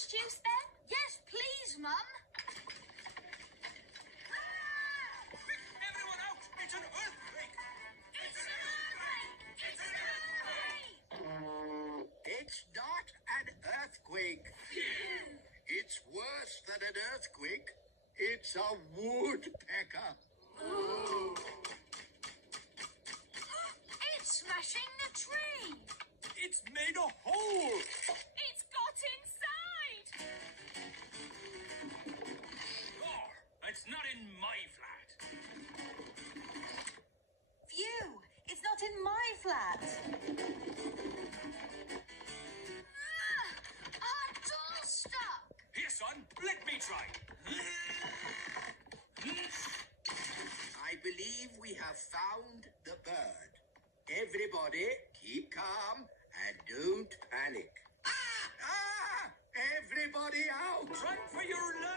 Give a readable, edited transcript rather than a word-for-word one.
orange juice then? Yes, please, Mum. Quick, everyone out! It's an earthquake! It's an earthquake! It's an earthquake! It's not an earthquake. It's worse than an earthquake. It's a woodpecker. It's smashing the tree. It's made a hole! It's got inside! Oh, it's not in my flat. Phew! It's not in my flat. Our door's stuck. Here, son, let me try. I believe we have found the bird. Everybody, keep calm and don't panic. Everybody out! Run for your life!